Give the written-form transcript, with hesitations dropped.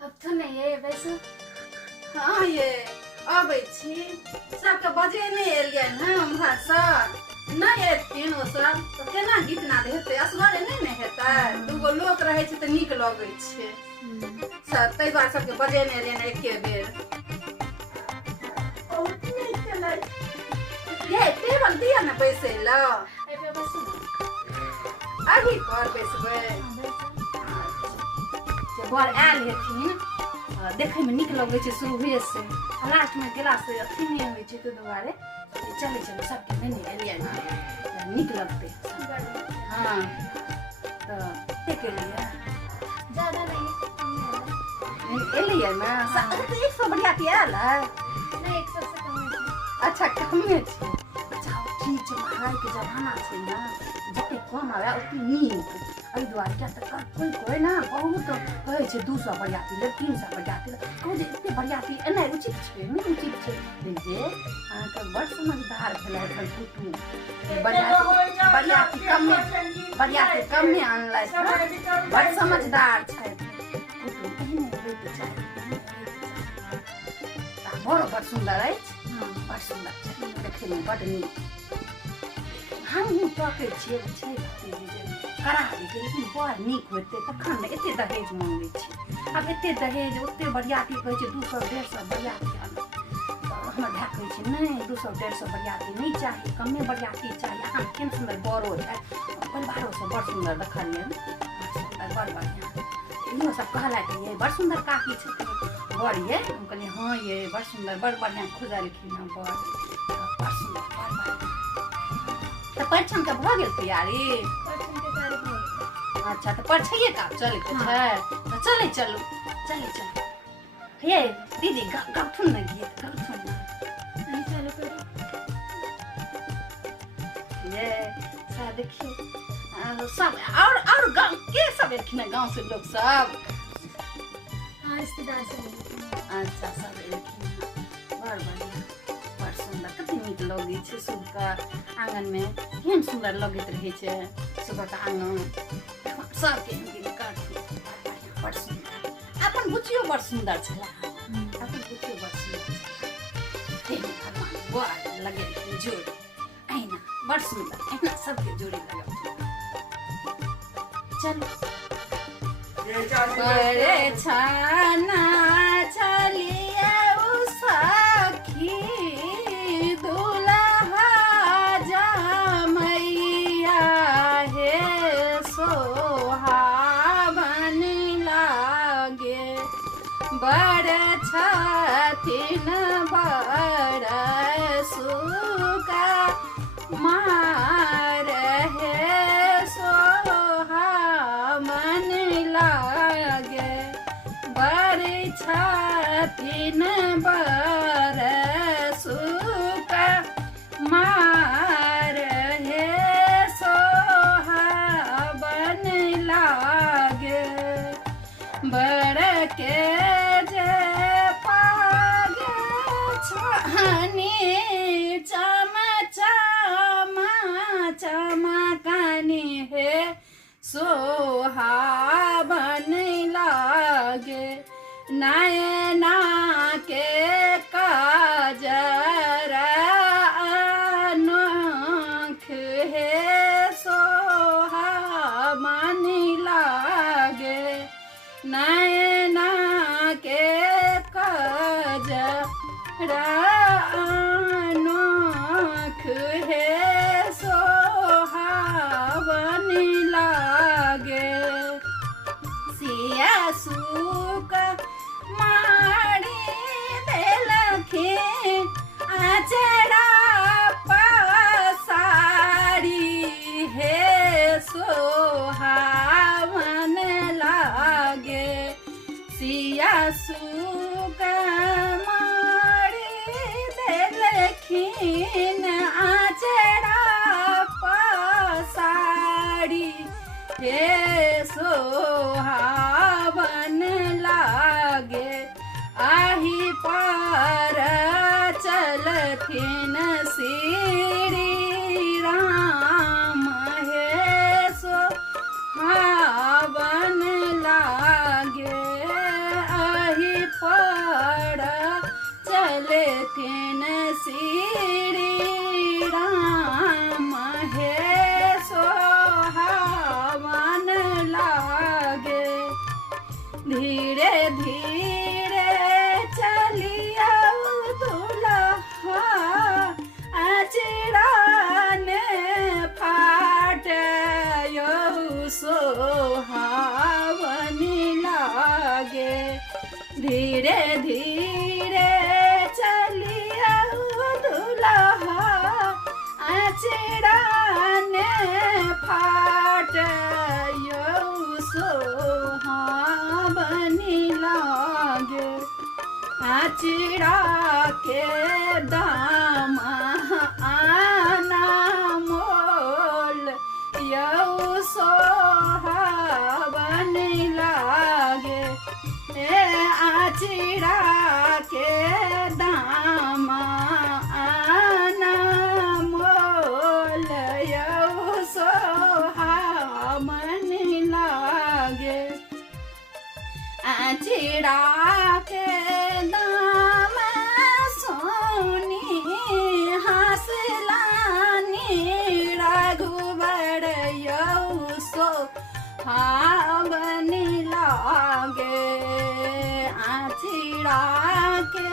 अब तो नहीं है वैसे। हाँ ये अबै छी सबके बजे नहीं एलियै ने उम्हर से नहीं एथिन ओ सब तो केना गीत नाद हेतै असगरे नहीं ने हेतै दूगो लोक रहै छै तऽ नीक लगै छै सब ताहि दुआरे सबके बजे नहीं एलियै ने एके बेर ये टेबल दिया ना बैसे ला पे बस अभी पर बैसबै बर आयल हेथिन देखे में निक लगे छै शुरुए से लास्ट में गेला से अथी नहीं होइ छै ताहि दुआरे चले चलो सबके नहीं एलियै ने निक लगतै हाँ तो के लिए ज्यादा नहीं एलियै ना 100 बढ़िया आयल है नहीं 100 से कम है। अच्छा कमे छै अच्छा ठीक छै महंगाई के जमाना छै ना जते कम आवे ओते नीक एहि दुआरे क्या तऽ कोई ना बहुत कहै छै 200 बरियाती ले 300 बरियाती ले कहै छै एते बरियाती एना उचित छै नहीं उचित छै जे अहाँके बड़ समझदार भेलै एखन कुटुम बरियाती कमे आनलथि बड़ समझदार छै कुटुम एहने होइके चाही बड़ बड़ सुन्दर अछि बड़ सुन्दर छै देखैमे बड़ नीक हमहूँ तकै छियै छै करा देतै लेकिन बड़ नीक होतै तखन ने एते दहेज मांगै छै आब एते दहेज ओते बरियाती कहै छै 200 150 बरियाती हमर भाय कहै छै नहीं 200 150 बरियाती नहीं चाही कमे बरियाती चाही अहाँ केहन सुन्दर बड़ो है परिवारों से बड़ सुन्दर देखलियै सुन्दर बड़ बढ़िया इहो सब कहलथि ये बड़ सुन्दर काकी छथिन बड़ ये हम कहलियै हाँ ये बड़ सुन्दर बड़ बढ़िया खोजलखिन हँ बड़ सुन्दर बड़ बढ़िया तो परिछन के भऽ गेल तैयारी अच्छा तो परछैये का चले के छै तो चलो हे दीदी गौथुन न गीत गौथुन नहीं चलो करो ये सा देखिए सब और गांव के सब एलखिन गांव से लोग सब हाँ रिश्तेदार सब अच्छा सब एलखिन बड़ बढ़िया बड़ सुंदर कते नीक लगे छै सुबह आंगन में केहन सुंदर लगैत रहे छै सुबह का आंगन सबके हिंदी काटू बड़ सुंदर अपन बुचियो बड़ सुंदर छला अपन बुचियो बड़ सुंदर छला भगवान बड़ लगे जोड़ ऐना बड़ सुंदर ऐना सबके जोड़ी लगा चलो बड़े छाना चलिए सखी दुल्हा जमैया हे सोहावन लागे बड़ छथिन बड़ सुका मार हे सोहावन लागे बड़ छथिन बड़ सुका मार हे सोहावन लागे बड़ के जे पागे छानी चमकानी हे सोहावन लागे नयना के काजर आँख हे सोहावन लागे नयना के काजर आँख हे सोहावन लागे सिया सुक मारी देलखिन आचरा पसारी हे सोहावन लागे सिया सुक मारी देलखिन आचरा पसारी हे सोहावन लागे आही पार चलथिन श्री राम हे सोहावन लागे सुखिन श्री राम हे सोहावन लागे धीरे धीरे चलिया दुल्हा अचरान फाट सोहावनी लागे धीरे धीरे चलिया दुल्हा अचरान फाट सोहावनी लागे आचरा के दामा आना मोल यौ सोहावन लागे ए आचरा के दामा आना मोल यौ सोहावन लागे आचरा के दाम सोनी हासलानी रघुबर यौ सोहावन लागे आचरा के